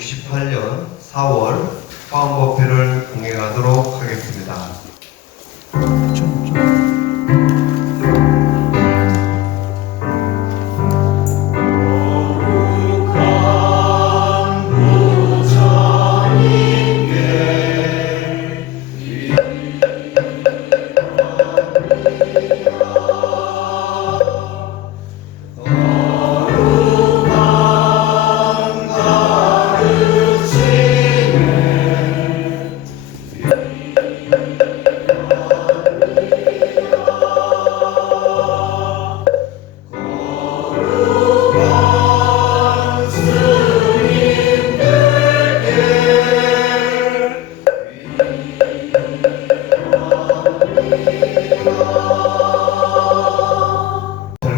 1968년 4월 화엄법회를 공행하도록 하겠습니다.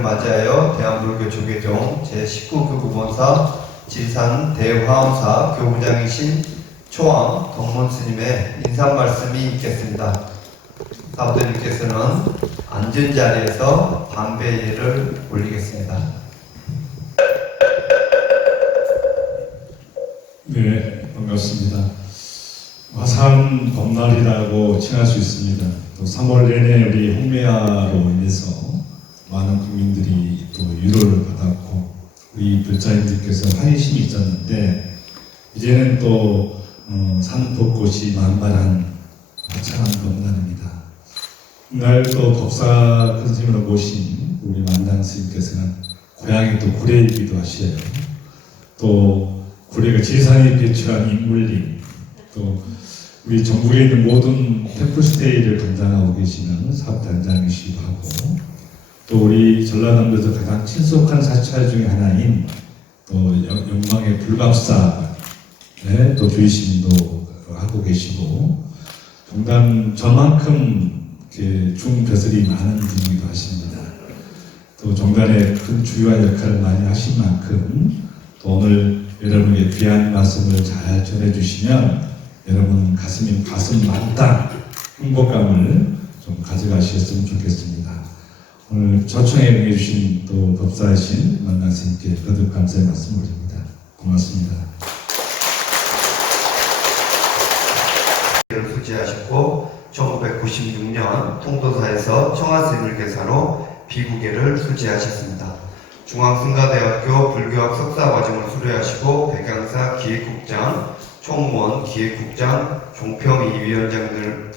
맞이하여 대한불교 조계종 제19교구본사 지산 대화엄사 교부장이신 초암 동문스님의 인사 말씀이 있겠습니다. 사부들님께서는 앉은 자리에서 반배 예를 올리겠습니다. 네, 반갑습니다. 화산 봄날이라고 칭할 수 있습니다. 또 3월 내내 우리 홍매화로 인해서 많은 국민들이 또 위로를 받았고 우리 불자님들께서 화이심이 있었는데 이제는 또 산 벚꽃이 만발한 화창한 봄날입니다. 이날 또 법사 큰 스님으로 모신 우리 만당 스님께서는 고향이 또 구례이기도 하시어요. 또 구례가 지산이 배출한 인물림, 또 우리 전국에 있는 모든 템플스테이를 담당하고 계시는 사업단장이시기도 하고 또 우리 전라남도에서 가장 친숙한 사찰 중에 하나인 또 영광의 불갑사의 또 주의심도 하고 계시고 정말 저만큼 중벼슬이 많은 분이기도 하십니다. 또 정단에 큰 주요한 역할을 많이 하신 만큼 또 오늘 여러분에게 귀한 말씀을 잘 전해주시면 여러분 가슴 만땅 행복감을 좀 가져가셨으면 좋겠습니다. 오늘 초청에 응해주신 또 법사이신 만당 스님께 거듭 감사의 말씀 올립니다. 고맙습니다. 수지하셨고 1996년 통도사에서 청하스님을 계사로 비구계를 수지하셨습니다. 중앙승가대학교 불교학 석사과정을 수료하시고 백양사 기획국장, 총무원 기획국장, 종평위 위원장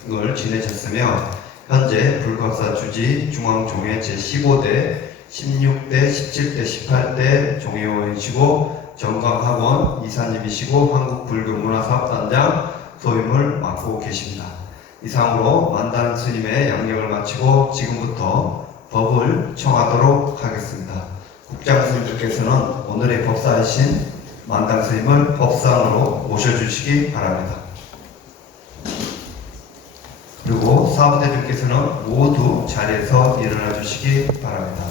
등을 지내셨으며 현재 불갑사 주지 중앙종회 제15대, 16대, 17대, 18대 종회원이시고 정강학원 이사님이시고 한국불교문화사업단장 소임을 맡고 계십니다. 이상으로 만당 스님의 양력을 마치고 지금부터 법을 청하도록 하겠습니다. 국장 스님들께서는 오늘의 법사이신 만당 스님을 법상으로 모셔주시기 바랍니다. 그리고 사부대들께서는 모두 자리에서 일어나 주시기 바랍니다.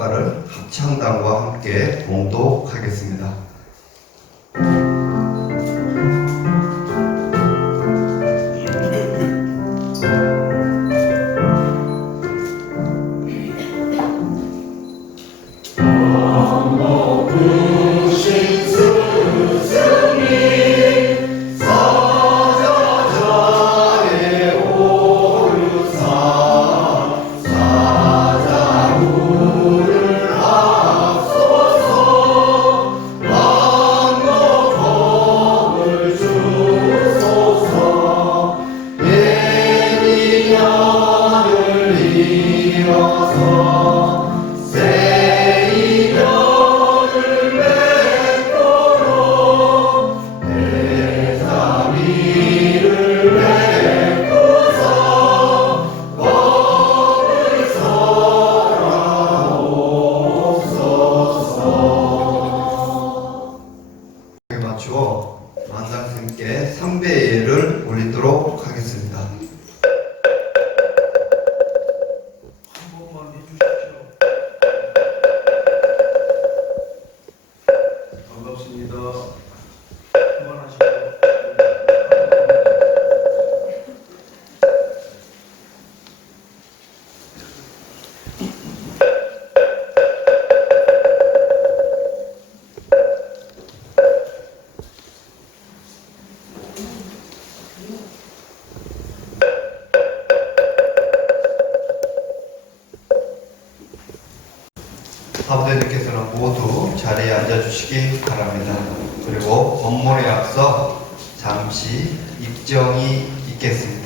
가를 합창단과 함께 봉독하겠습니다. 맞추어 만상스님께 3배의 예를 올리도록 하겠습니다. 한 번만 해주십시오. 반갑습니다. 그만하시고. 사부대님께서는 모두 자리에 앉아주시기 바랍니다. 그리고 법문에 앞서 잠시 입정이 있겠습니다.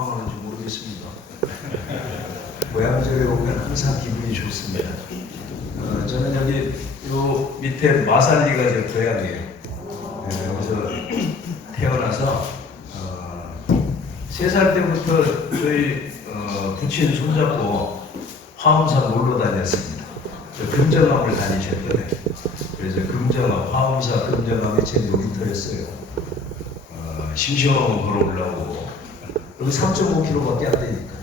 하는지 모르겠습니다. 고향집에 오면 항상 기분이 좋습니다. 저는 여기 요 밑에 마살리가 제 고향이에요. 여기서 태어나서 3살 때부터 저희 부친 손잡고 화엄사 놀러 다녔습니다. 저 금정암을 다니셨거든요. 그래서 금정암, 화엄사 금정암이 제 놀이터였어요. 심심하면 걸어 올라오고 여기 3.5km밖에 안 되니까.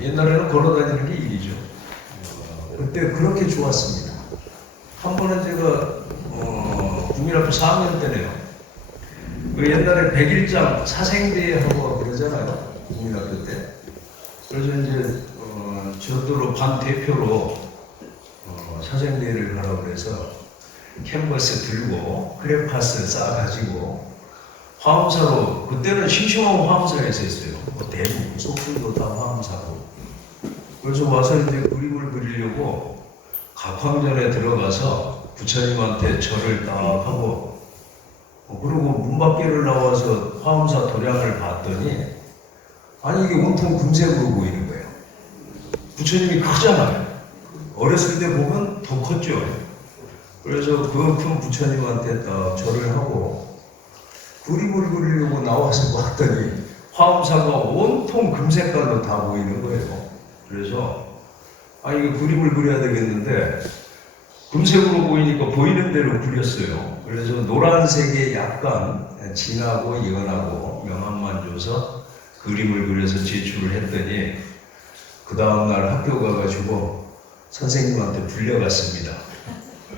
옛날에는 걸어 다니는 게 일이죠. 그때 그렇게 좋았습니다. 한 번은 제가 국민학교 4학년 때네요. 그 옛날에 100일장 사생대회 하고 그러잖아요. 국민학교 때. 그래서 이제 저도로 반 대표로 사생대회를 가라고 그래서 캔버스 들고 크레파스 쌓아가지고 화엄사로, 그때는 싱싱한 화엄사가 있었어요. 뭐 대부분 소풀도 다 화엄사고. 그래서 와서 이제 그림을 그리려고 각황전에 들어가서 부처님한테 절을 딱 하고, 그리고 문 밖에를 나와서 화엄사 도량을 봤더니, 아니 이게 온통 금색으로 보이는 거예요. 부처님이 크잖아요. 어렸을 때 보면 더 컸죠. 그래서 그 큰 부처님한테 딱 절을 하고 그림을 그리려고 나와서 봤더니 화엄사가 온통 금색깔로 다 보이는 거예요. 그래서 이거 그림을 그려야 되겠는데 금색으로 보이니까 보이는 대로 그렸어요. 그래서 노란색에 약간 진하고 연하고 명암만 줘서 그림을 그려서 제출을 했더니 그 다음날 학교 가가지고 선생님한테 불려갔습니다.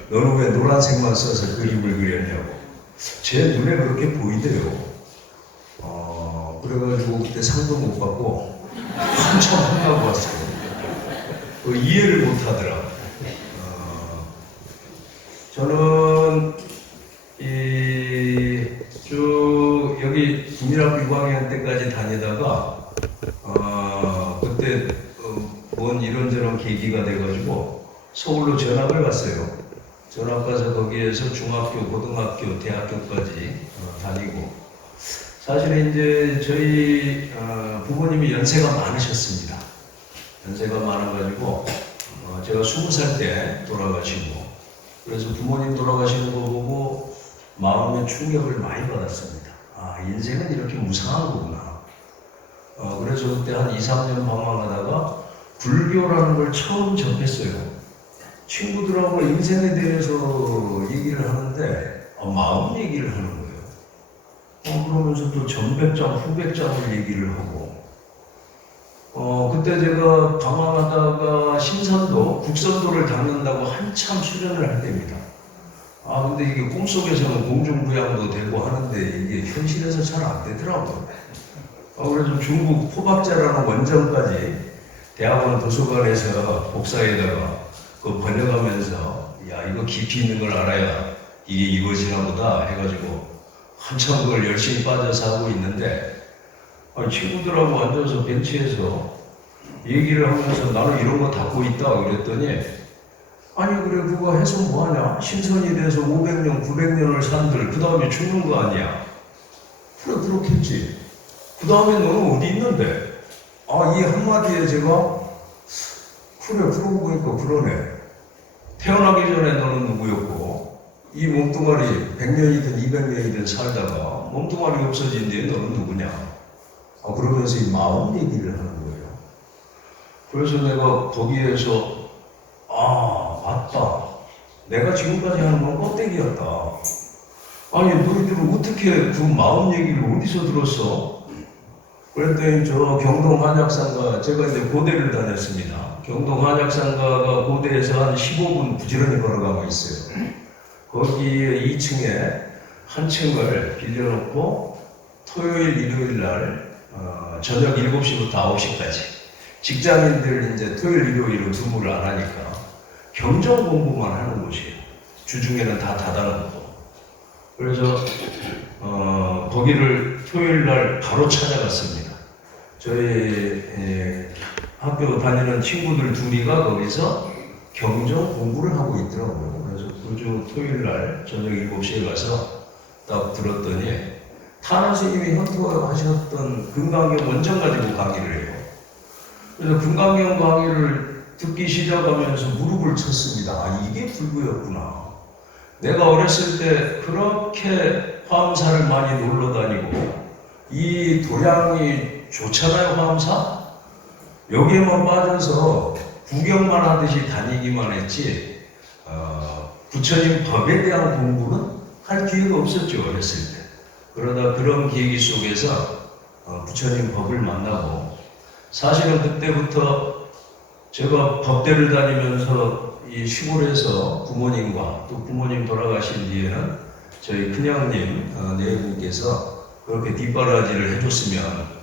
너는 왜 노란색만 써서 그림을 그렸냐고. 제 눈에 그렇게 보이대요. 그래가지고 그때 상도 못 받고 한참 혼나고 왔어요. 이해를 못 하더라. 저는 쭉 여기 국민학교 6학년 때까지 다니다가 그때 뭔 이런저런 계기가 돼가지고 서울로 전학을 갔어요. 전학 가서 거기에서 중학교, 고등학교, 대학교까지 다니고, 사실은 이제 저희 부모님이 연세가 많으셨습니다. 연세가 많아가지고 제가 20살 때 돌아가시고, 그래서 부모님 돌아가시는 거 보고 마음의 충격을 많이 받았습니다. 인생은 이렇게 무상한 거구나. 그래서 그때 한 2, 3년 방황하다가 불교라는 걸 처음 접했어요. 친구들하고 인생에 대해서 얘기를 하는데 마음 얘기를 하는 거예요. 그러면서 또 전백장, 후백장을 얘기를 하고, 그때 제가 방황하다가 신선도, 국선도를 닦는다고 한참 수련을 할 때입니다. 근데 이게 꿈속에서는 공중부양도 되고 하는데 이게 현실에서 잘 안 되더라고요. 그래서 중국 포박자라는 원전까지 대학원 도서관에서 복사에다가 그 번역하면서 이거 깊이 있는 걸 알아야 이게 이거지나 보다 해가지고 한참 그걸 열심히 빠져서 하고 있는데 친구들하고 앉아서 벤치에서 얘기를 하면서 나는 이런 거 닦고 있다 그랬더니 그래 그거 해서 뭐하냐, 신선이 돼서 500년 900년을 산들 그 다음에 죽는 거 아니야. 그래 그렇겠지. 그 다음에 너는 어디 있는데? 이 한마디에 제가 그래 그러고 보니까 그러네. 태어나기 전에 너는 누구였고 이 몸뚱아리 100년이든 200년이든 살다가 몸뚱아리 없어진 뒤에 너는 누구냐. 그러면서 이 마음 얘기를 하는 거예요. 그래서 내가 거기에서 맞다. 내가 지금까지 하는 건 껍데기였다. 아니 너희들은 어떻게 그 마음 얘기를 어디서 들었어? 그랬더니 저 경동 한약상가, 제가 이제 고대를 다녔습니다. 경동 한약상가가 고대에서 한 15분 부지런히 걸어가고 있어요. 거기에 2층에 한 층을 빌려놓고 토요일, 일요일 날 저녁 7시부터 9시까지 직장인들 이제 토요일, 일요일은 근무를 안 하니까 경전 공부만 하는 곳이에요. 주중에는 다 닫아놓고. 그래서 거기를 토요일 날 바로 찾아갔습니다. 저희 학교 다니는 친구들 둘이가 거기서 경전 공부를 하고 있더라고요. 그래서 그주 토요일 날 저녁 7시에 가서 딱 들었더니 타나 스님이 헌터하셨던 금강경 원정 가지고 강의를 해요. 그래서 금강경 강의를 듣기 시작하면서 무릎을 쳤습니다. 이게 불교였구나. 내가 어렸을 때 그렇게 화엄사를 많이 놀러 다니고 이 도량이 좋잖아요, 화엄사? 여기에만 빠져서 구경만 하듯이 다니기만 했지 부처님 법에 대한 공부는 할 기회가 없었죠, 어렸을 때. 그러다 그런 계기 속에서 부처님 법을 만나고 사실은 그때부터 제가 법대를 다니면서 이 시골에서 부모님과 또 부모님 돌아가신 뒤에는 저희 큰형님 네 분께서 그렇게 뒷바라지를 해줬으면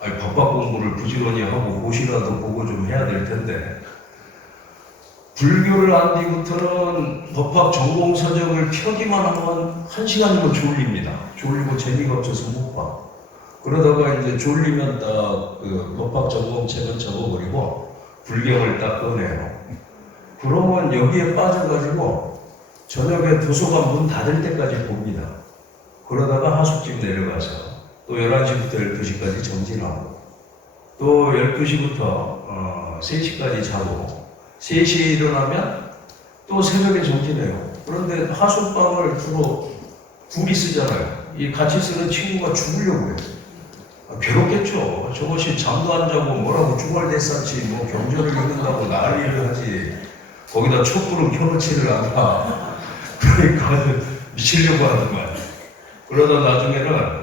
법학 공부를 부지런히 하고 고시라도 보고 좀 해야 될 텐데 불교를 안 뒤부터는 법학 전공 서적을 펴기만 하면 1시간이면 졸립니다. 졸리고 재미가 없어서 못 봐. 그러다가 이제 졸리면 딱 그 법학 전공책은 접어버리고 불경을 딱 꺼내요. 그러면 여기에 빠져가지고 저녁에 도서관 문 닫을 때까지 봅니다. 그러다가 하숙집 내려가서 또 11시부터 12시까지 정진하고 또 12시부터 3시까지 자고 3시에 일어나면 또 새벽에 정진해요. 그런데 하숙방을 주로 둘이 쓰잖아요. 이 같이 쓰는 친구가 죽으려고 해요. 괴롭겠죠. 저것이 잠도 안 자고 뭐라고 주말대사치 뭐 경전을 읽는다고 난리를 하지. 거기다 촛불은 켜놓지를 않아. 그러니까 미치려고 하는 거야. 그러다 나중에는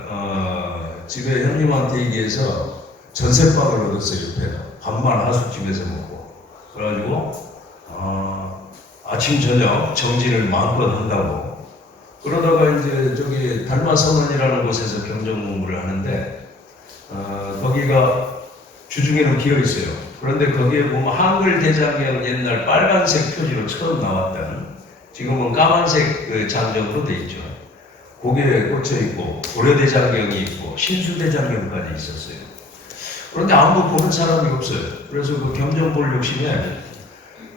집에 형님한테 얘기해서 전세방을 얻었어요. 옆에다. 밥만 하숙집에서 먹고. 그래가지고 아침 저녁 정진을 마음껏 한다고. 그러다가 이제 저기 달마성원이라는 곳에서 경전 공부를 하는데 거기가 주중에는 비어 있어요. 그런데 거기에 보면 한글 대장경 옛날 빨간색 표지로 처음 나왔던 지금은 까만색 그 장정으로 돼 있죠. 거기에 꽂혀 있고 고려대장경이 있고 신수대장경까지 있었어요. 그런데 아무도 보는 사람이 없어요. 그래서 그 경전 볼 욕심에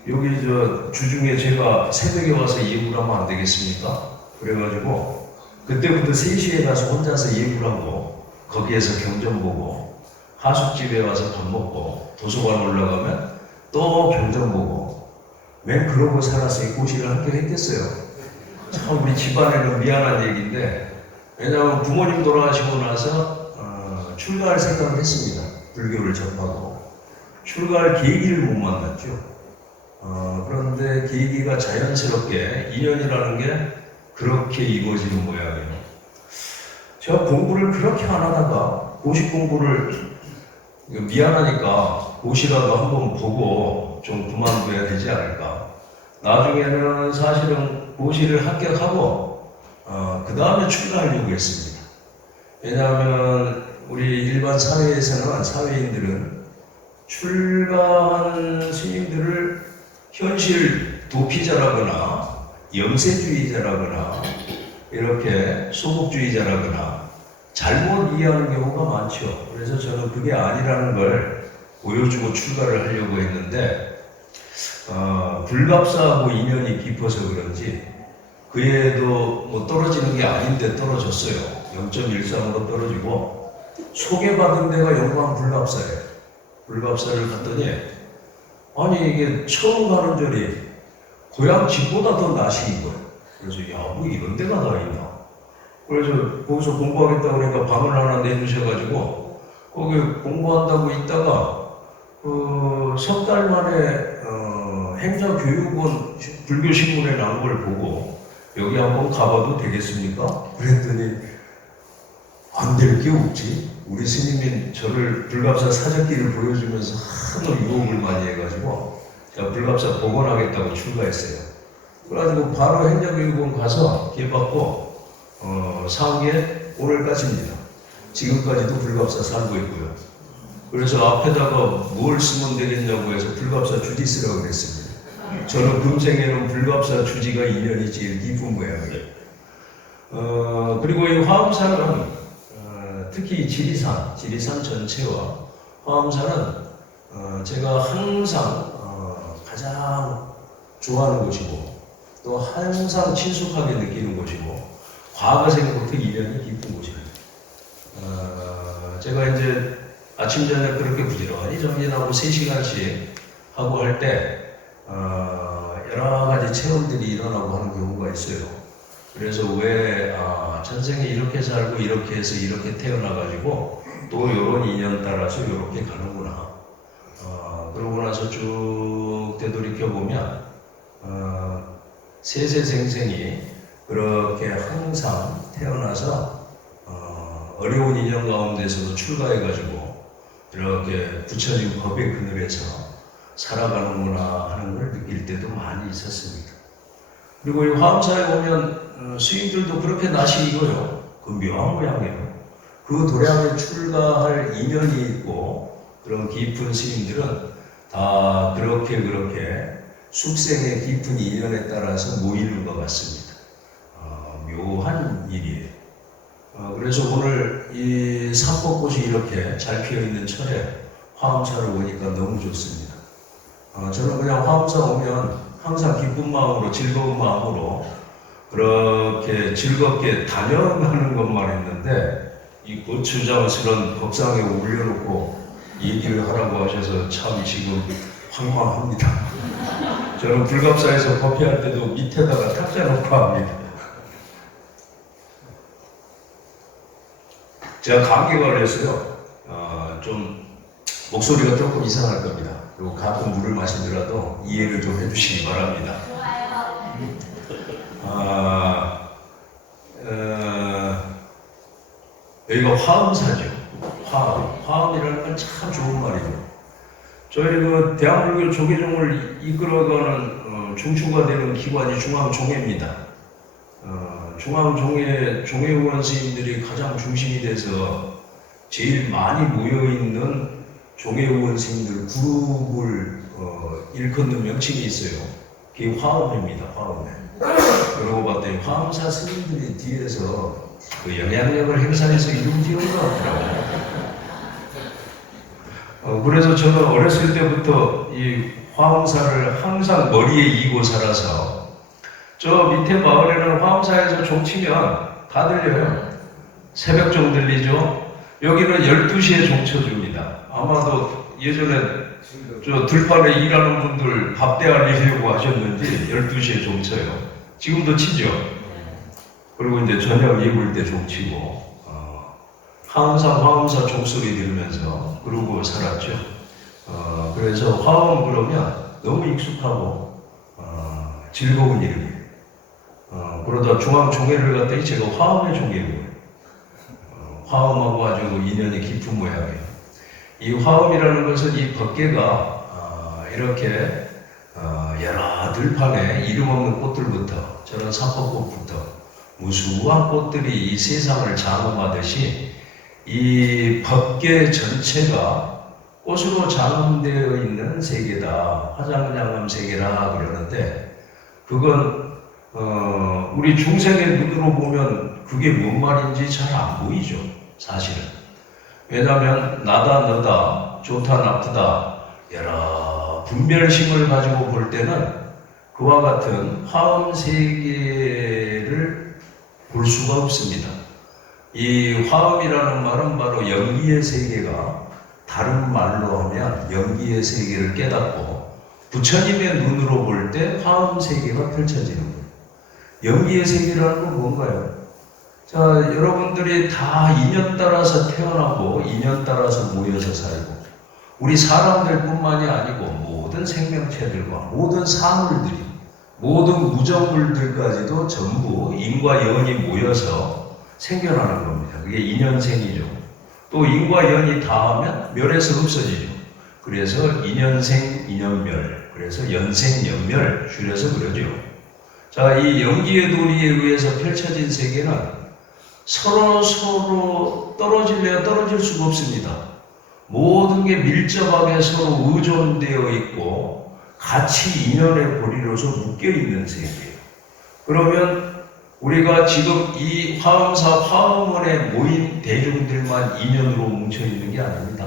여기 저 주중에 제가 새벽에 와서 예불 하면 안 되겠습니까? 그래가지고 그때부터 3시에 가서 혼자서 예불 하고 거기에서 경전 보고 하숙집에 와서 밥 먹고 도서관 올라가면 또 경전 보고 맨 그러고 살았어요. 고시를 합격했겠어요. 참 우리 집안에는 미안한 얘기인데 왜냐하면 부모님 돌아가시고 나서 출가할 생각을 했습니다. 불교를 접하고 출가할 계기를 못 만났죠. 그런데 계기가 자연스럽게 인연이라는 게 그렇게 이루어지는 모양이에요. 제가 공부를 그렇게 안 하다가 고시 공부를 미안하니까 고시라도 한번 보고 좀 그만둬야 되지 않을까. 나중에는 사실은 고시를 합격하고 그 다음에 출가하려고 했습니다. 왜냐하면 우리 일반 사회에서는 사회인들은 출가한 스님들을 현실 도피자라거나 영세주의자라거나 이렇게 소극주의자라거나 잘못 이해하는 경우가 많죠. 그래서 저는 그게 아니라는 걸 보여주고 출가를 하려고 했는데 불갑사하고 인연이 깊어서 그런지 그 애도 뭐 떨어지는 게 아닌데 떨어졌어요. 0.13으로 떨어지고 소개받은 데가 영광 불갑사예요. 불갑사를 갔더니 아니 이게 처음 가는 절이 고향 집보다 더 낫인 거예요. 그래서 야, 뭐 이런 데가 다 있나. 그래서 거기서 공부하겠다고 그러니까 방을 하나 내주셔가지고 거기 공부한다고 있다가 석 달 만에 행자교육원 불교신문에 나온 걸 보고 여기 한번 가봐도 되겠습니까? 그랬더니 안 될 게 없지. 우리 스님이 저를 불갑사 사적기를 보여주면서 하도 유혹을 많이 해가지고 제가 불갑사 복원하겠다고 출가했어요. 그래가지고 바로 행자교육원 가서 기회받고 사온 게 오늘까지입니다. 지금까지도 불갑사 살고 있고요. 그래서 앞에다가 뭘 쓰면 되겠냐고 해서 불갑사 주지 쓰라고 그랬습니다. 저는 금생에는 불갑사 주지가 인연이 제일 깊은 모양이에요. 그리고 이 화엄산은 특히 지리산 전체와 화엄산은 제가 항상 가장 좋아하는 곳이고 또 항상 친숙하게 느끼는 곳이고 과거생부터 인연이 깊은 곳입니다. 제가 이제 아침 저녁 그렇게 부지런히 정진하고 3시간씩 하고 할 때 여러 가지 체험들이 일어나고 하는 경우가 있어요. 그래서 왜 전생에 이렇게 살고 이렇게 해서 이렇게 태어나가지고 또 이런 인연 따라서 이렇게 가는구나. 그러고 나서 쭉 되돌이켜보면 세세생생이 그렇게 항상 태어나서 어려운 인연 가운데서도 출가해가지고 이렇게 부처님 법의 그늘에서 살아가는구나 하는 걸 느낄 때도 많이 있었습니다. 그리고 이 화엄사에 오면 스님들도 그렇게 낯이 익어요. 그 묘한 모양이에요. 그 도량에 출가할 인연이 있고 그런 깊은 스님들은 다 그렇게 숙생의 깊은 인연에 따라서 모이는 것 같습니다. 묘한 일이에요. 그래서 오늘 이 삼법꽃이 이렇게 잘 피어있는 철에 화엄사를 오니까 너무 좋습니다. 저는 그냥 화엄사 오면 항상 기쁜 마음으로 즐거운 마음으로 그렇게 즐겁게 단연하는 것만 했는데 이 고추장스런 법상에 올려놓고 얘기를 하라고 하셔서 참 지금 황망합니다. 저는 불갑사에서 법회할 때도 밑에다가 탁자 놓고 합니다. 제가 감기 걸렸어요. 좀 목소리가 조금 이상할 겁니다. 그리고 가끔 물을 마시더라도 이해를 좀 해주시기 바랍니다. 여기가 화엄사죠. 화엄이라는 건 참 좋은 말이죠. 저희 그 대한불교 조계종을 이끌어가는 중추가 되는 기관이 중앙종회입니다. 중앙종회 종회의원 스님들이 가장 중심이 돼서 제일 많이 모여있는 종회의원 스님들 그룹을 일컫는 명칭이 있어요. 그게 화엄입니다. 화엄회. 그러고 봤더니 화엄사 스님들이 뒤에서 그 영향력을 행사해서 이름 지은 것 같더라고요. 그래서 저는 어렸을 때부터 이 화엄사를 항상 머리에 이고 살아서 저 밑에 마을에는 화엄사에서 종치면 다 들려요. 새벽종 들리죠? 여기는 12시에 종쳐줍니다. 아마도 예전에 저 들판에 일하는 분들 밥 대하려고 하셨는지 12시에 종쳐요. 지금도 치죠. 그리고 이제 저녁 예불 때 종치고 항상 화엄사 종소리 들으면서 그러고 살았죠. 그래서 화엄 그러면 너무 익숙하고 즐거운 이름이에요. 그러다 중앙종회를 갔더니 제가 화엄의 종회고요. 화엄하고 아주 인연이 깊은 모양이에요. 이 화엄이라는 것은 이 법계가 이렇게 여러 들판에 이름 없는 꽃들부터 저런 사법꽃부터 무수한 꽃들이 이 세상을 장엄하듯이 이 법계 전체가 꽃으로 장엄되어 있는 세계다. 화장장엄 세계라 그러는데 그건 우리 중생의 눈으로 보면 그게 뭔 말인지 잘 안 보이죠. 사실은. 왜냐하면 나다 너다 좋다 나쁘다 여러 분별심을 가지고 볼 때는 그와 같은 화엄 세계를 볼 수가 없습니다. 이 화음이라는 말은 바로 연기의 세계가 다른 말로 하면 연기의 세계를 깨닫고 부처님의 눈으로 볼 때 화음 세계가 펼쳐지는 거예요. 연기의 세계라는 건 뭔가요? 자, 여러분들이 다 인연 따라서 태어나고 인연 따라서 모여서 살고 우리 사람들뿐만이 아니고 모든 생명체들과 모든 사물들이 모든 무정물들까지도 전부 인과 연이 모여서 생겨나는 겁니다. 그게 인연생이죠. 또 인과 연이 닿으면 멸에서 없어지죠. 그래서 인연생, 인연멸, 그래서 연생연멸 줄여서 그러죠. 자, 이 연기의 도리에 의해서 펼쳐진 세계는 서로 떨어질래야 떨어질 수가 없습니다. 모든 게 밀접하게 서로 의존되어 있고 같이 인연의 고리로서 묶여있는 세계예요. 그러면 우리가 지금 이 화엄사 화엄원에 모인 대중들만 인연으로 뭉쳐있는 게 아닙니다.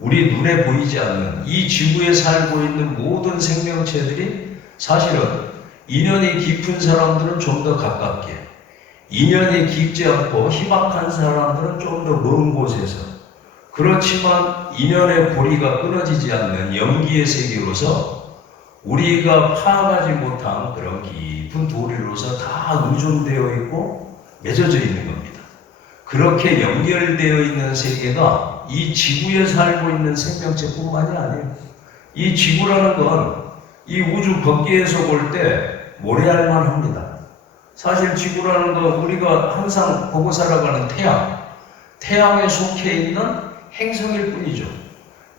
우리 눈에 보이지 않는 이 지구에 살고 있는 모든 생명체들이 사실은 인연이 깊은 사람들은 좀 더 가깝게, 인연이 깊지 않고 희박한 사람들은 좀 더 먼 곳에서, 그렇지만 인연의 고리가 끊어지지 않는 연기의 세계로서 우리가 파악하지 못한 그런 깊은 도리로서 다 의존되어 있고 맺어져 있는 겁니다. 그렇게 연결되어 있는 세계가 이 지구에 살고 있는 생명체뿐만이 아니에요. 이 지구라는 건 이 우주 밖에서 볼 때 모래알만 합니다. 사실 지구라는 건 우리가 항상 보고 살아가는 태양에 속해 있는 행성일 뿐이죠.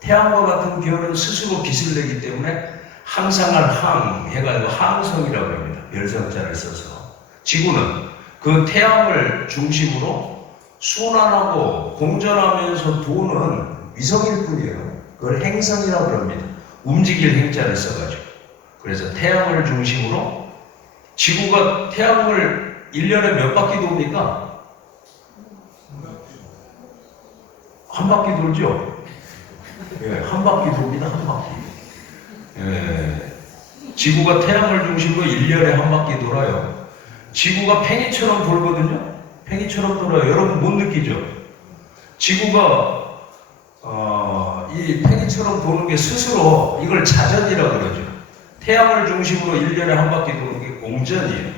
태양과 같은 별은 스스로 빛을 내기 때문에 항상할 항 해가지고 항성이라고 합니다. 별성자를 써서. 지구는 그 태양을 중심으로 순환하고 공전하면서 도는 위성일 뿐이에요. 그걸 행성이라고 합니다. 움직일 행자를 써가지고. 그래서 태양을 중심으로 지구가 태양을 1년에 몇 바퀴 돕니까? 한 바퀴 돌죠? 예, 한 바퀴 돕니다, 한 바퀴. 예, 지구가 태양을 중심으로 1년에 한 바퀴 돌아요. 지구가 팽이처럼 돌거든요? 팽이처럼 돌아요. 여러분 못 느끼죠? 지구가 이 팽이처럼 도는 게 스스로 이걸 자전이라고 그러죠. 태양을 중심으로 1년에 한 바퀴 도는 게 공전이에요.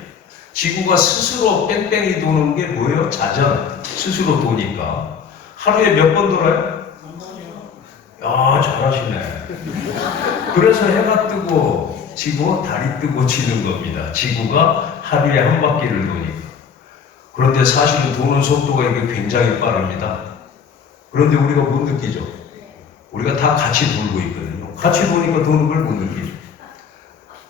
지구가 스스로 뺑뺑이 도는 게 뭐예요? 자전. 스스로 도니까. 하루에 몇 번 돌아요? 야, 잘하시네. 그래서 해가 뜨고 지고 달이 뜨고 지는 겁니다. 지구가 하루에 한 바퀴를 도니까. 그런데 사실은 도는 속도가 이게 굉장히 빠릅니다. 그런데 우리가 못 느끼죠? 우리가 다 같이 돌고 있거든요. 같이 도니까 도는 걸 못 느끼죠.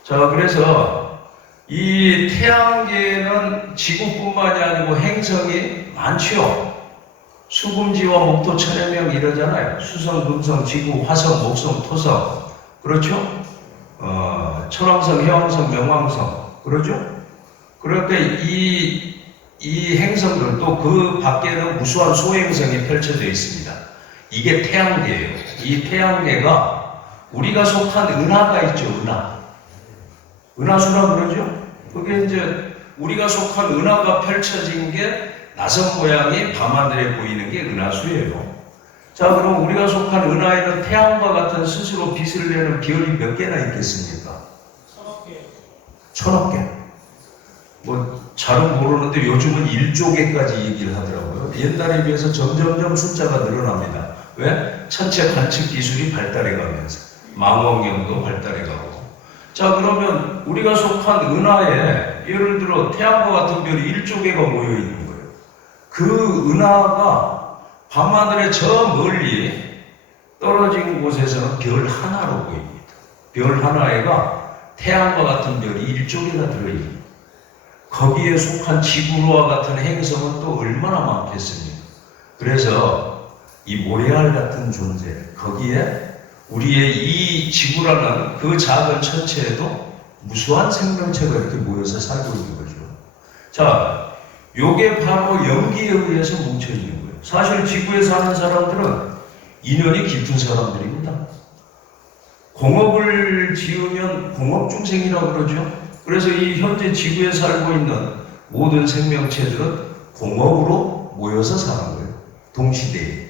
자, 그래서 이 태양계에는 지구뿐만이 아니고 행성이 많지요. 수금지와 목토 천여명 이러잖아요. 수성, 금성, 지구, 화성, 목성, 토성. 그렇죠? 천왕성, 해왕성, 명왕성. 그러죠? 그러니까 이 행성들 또 그 밖에는 무수한 소행성이 펼쳐져 있습니다. 이게 태양계예요. 이 태양계가 우리가 속한 은하가 있죠, 은하수라 그러죠? 그게 이제 우리가 속한 은하가 펼쳐진 게 나선 모양이 밤하늘에 보이는 게 은하수예요. 자, 그럼 우리가 속한 은하에는 태양과 같은 스스로 빛을 내는 별이 몇 개나 있겠습니까? 1000억 개. 뭐 잘은 모르는데 요즘은 1조 개까지 얘기를 하더라고요. 옛날에 비해서 점점점 숫자가 늘어납니다. 왜? 천체 관측 기술이 발달해 가면서 망원경도 발달해 가고. 자, 그러면 우리가 속한 은하에 예를 들어 태양과 같은 별이 1조 개가 모여 있는 거예요. 그 은하가 밤하늘에 저 멀리 떨어진 곳에서는 별 하나로 보입니다. 별 하나에가 태양과 같은 별이 1조 개가 들어있습니다. 거기에 속한 지구와 같은 행성은 또 얼마나 많겠습니까? 그래서 이 모래알 같은 존재, 거기에 우리의 이 지구라는 그 작은 천체에도 무수한 생명체가 이렇게 모여서 살고 있는 거죠. 자, 요게 바로 연기에 의해서 뭉쳐있는 거예요. 사실 지구에 사는 사람들은 인연이 깊은 사람들입니다. 공업을 지으면 공업중생이라고 그러죠. 그래서 이 현재 지구에 살고 있는 모든 생명체들은 공업으로 모여서 사는 거예요. 동시대에.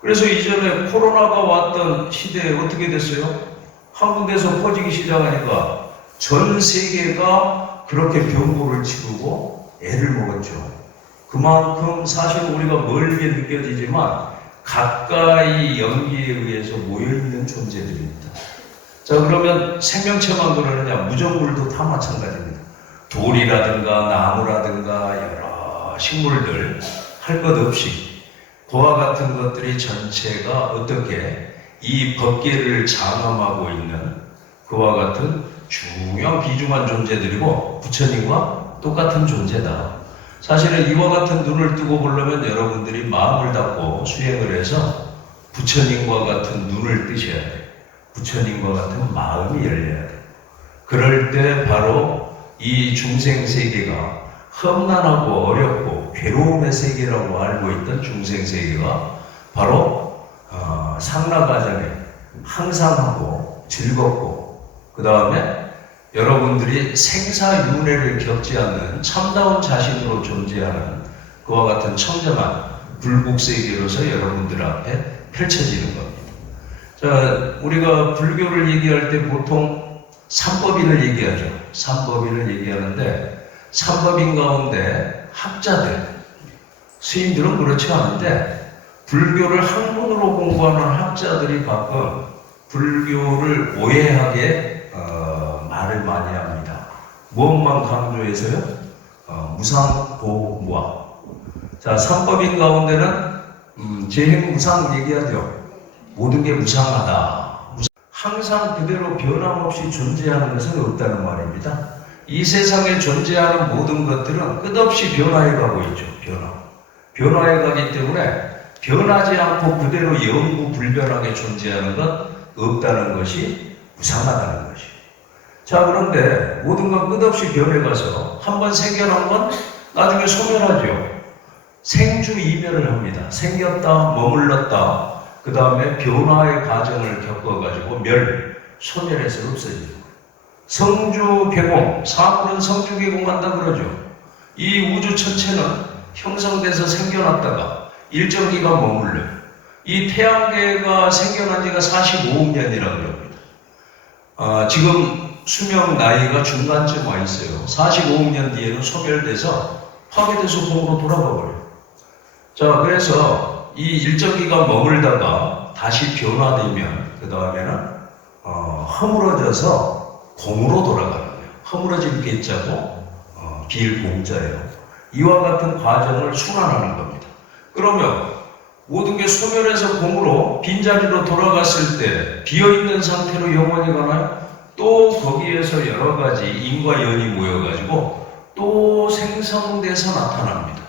그래서 이전에 코로나가 왔던 시대에 어떻게 됐어요? 한 군데서 퍼지기 시작하니까 전 세계가 그렇게 병고를 치르고 애를 먹었죠. 그만큼 사실 우리가 멀게 느껴지지만 가까이 연기에 의해서 모여있는 존재들입니다. 자, 그러면 생명체만 그러느냐? 무정물도 다 마찬가지입니다. 돌이라든가 나무라든가 여러 식물들 할 것 없이 그와 같은 것들이 전체가 어떻게 이 법계를 장엄하고 있는 그와 같은 중요한 귀중한 존재들이고 부처님과 똑같은 존재다. 사실은 이와 같은 눈을 뜨고 보려면 여러분들이 마음을 닫고 수행을 해서 부처님과 같은 눈을 뜨셔야 돼요. 부처님과 같은 마음이 열려야 돼요. 그럴 때 바로 이 중생 세계가 험난하고 어렵고 괴로움의 세계라고 알고 있던 중생 세계가 바로 상라 과정에 항상하고 즐겁고 그 다음에 여러분들이 생사윤회를 겪지 않는 참다운 자신으로 존재하는 그와 같은 청정한 불국세계로서 여러분들 앞에 펼쳐지는 겁니다. 자, 우리가 불교를 얘기할 때 보통 삼법인을 얘기하죠. 삼법인을 얘기하는데 삼법인 가운데 학자들, 스님들은 그렇지 않은데 불교를 학문으로 공부하는 학자들이 가끔 불교를 오해하게 말을 많이 합니다. 무엇만 강조해서요? 무상보무화. 자, 삼법인 가운데는 재행무상 얘기하죠. 모든 게 무상하다. 항상 그대로 변함없이 존재하는 것은 없다는 말입니다. 이 세상에 존재하는 모든 것들은 끝없이 변화해가고 있죠. 변화해가기 때문에 변하지 않고 그대로 영구불변하게 존재하는 것 없다는 것이 무상하다는 것이에요. 자, 그런데 모든 건 끝없이 변해가서 한번 생겨난 건 나중에 소멸하죠. 생주이멸을 합니다. 생겼다, 머물렀다, 그 다음에 변화의 과정을 겪어가지고 소멸해서 없어지는 거예요. 성주개공, 사물은 성주개공한다 그러죠. 이 우주 전체는 형성돼서 생겨났다가 일정 기간 머물러요. 이 태양계가 생겨난 지가 45억 년이라고 합니다. 지금 수명 나이가 중간쯤 와 있어요. 45억 년 뒤에는 소멸돼서 파괴돼서 공으로 돌아가 버려요. 자, 그래서 이 일정 기간 머물다가 다시 변화되면 그 다음에는 허물어져서 공으로 돌아가는 거예요. 허물어질 개자고 빌공자예요. 이와 같은 과정을 순환하는 겁니다. 그러면 모든 게 소멸해서 공으로 빈자리로 돌아갔을 때 비어있는 상태로 영원히 가나요? 또 거기에서 여러 가지 인과 연이 모여가지고 또 생성돼서 나타납니다.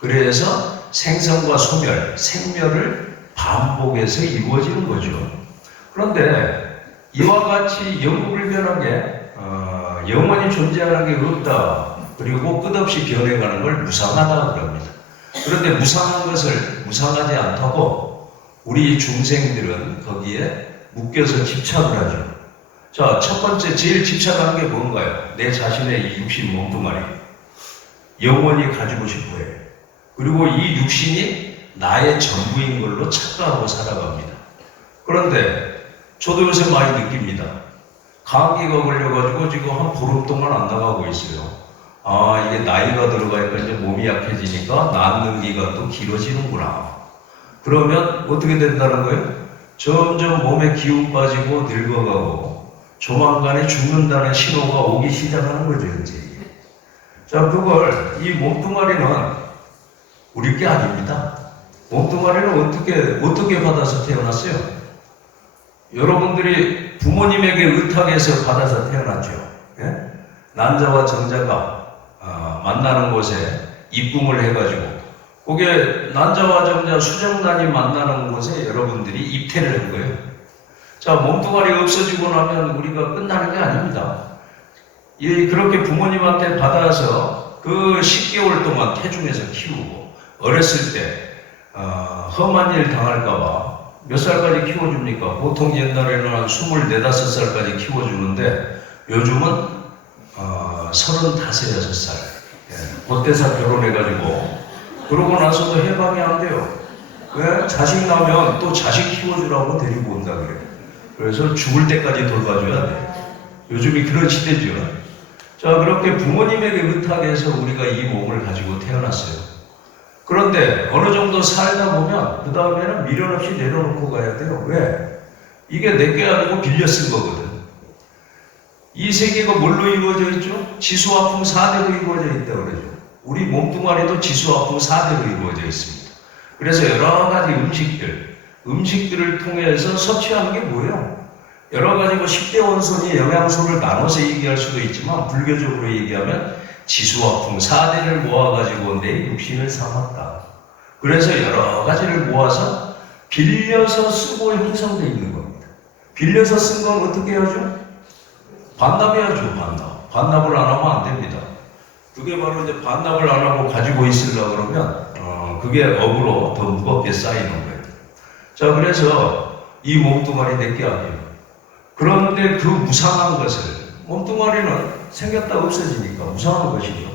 그래서 생성과 소멸, 생멸을 반복해서 이루어지는 거죠. 그런데 이와 같이 영구불변하게 영원히 존재하는 게 없다. 그리고 끝없이 변해가는 걸 무상하다 그럽니다. 그런데 무상한 것을 무상하지 않다고 우리 중생들은 거기에 묶여서 집착을 하죠. 자, 첫 번째 제일 집착하는 게 뭔가요? 내 자신의 이 육신 몸뚱아리. 영원히 가지고 싶어 해요. 그리고 이 육신이 나의 전부인 걸로 착각하고 살아갑니다. 그런데 저도 요새 많이 느낍니다. 감기가 걸려가지고 지금 한 보름 동안 안 나가고 있어요. 아, 이게 나이가 들어가니까 이제 몸이 약해지니까 낫는 기간도 길어지는구나. 그러면 어떻게 된다는 거예요? 점점 몸에 기운 빠지고 늙어가고 조만간에 죽는다는 신호가 오기 시작하는 거죠, 이제. 자, 그걸 이 몸뚱아리는 우리 게 아닙니다. 몸뚱아리는 어떻게 받아서 태어났어요? 여러분들이 부모님에게 의탁해서 받아서 태어났죠. 예? 난자와 정자가 만나는 곳에 입궁을 해가지고 그게 난자와 정자 수정단이 만나는 곳에 여러분들이 입태를 한 거예요. 자, 몸뚱아리 없어지고 나면 우리가 끝나는 게 아닙니다. 그렇게 부모님한테 받아서 그 10개월 동안 태중에서 키우고 어렸을 때 험한 일 당할까봐 몇 살까지 키워줍니까? 보통 옛날에는 한 24, 5살까지 키워주는데 요즘은 35, 6살 그때서 결혼해가지고 그러고 나서도 해방이 안 돼요. 왜? 자식 나면 또 자식 키워주라고 데리고 온다 그래요. 그래서 죽을 때까지 돌봐줘야 돼. 요즘이 그런 시대죠. 자, 그렇게 부모님에게 의탁해서 우리가 이 몸을 가지고 태어났어요. 그런데 어느 정도 살다 보면 그 다음에는 미련 없이 내려놓고 가야 돼요. 왜? 이게 내게 아니고 빌려 쓴 거거든. 이 세계가 뭘로 이루어져 있죠? 지수화풍 4대로 이루어져 있다고 그러죠. 우리 몸뚱아리도 지수화풍 4대로 이루어져 있습니다. 그래서 여러 가지 음식들을 통해서 섭취하는 게 뭐예요? 여러 가지 10대 원소니 영양소를 나눠서 얘기할 수도 있지만 불교적으로 얘기하면 지수화풍 4대를 모아가지고 내 육신을 삼았다. 그래서 여러 가지를 모아서 빌려서 쓰고 형성되어 있는 겁니다. 빌려서 쓴 건 어떻게 하죠? 반납해야죠, 반납을 안 하면 안 됩니다. 그게 바로 이제 반납을 안 하고 가지고 있으려고 그러면, 그게 업으로 더 무겁게 쌓이는 거예요. 자, 그래서 이 몸뚱아리 내게 아니에요. 그런데 그 무상한 것을, 몸뚱아리는 생겼다 없어지니까 무상한 것이죠.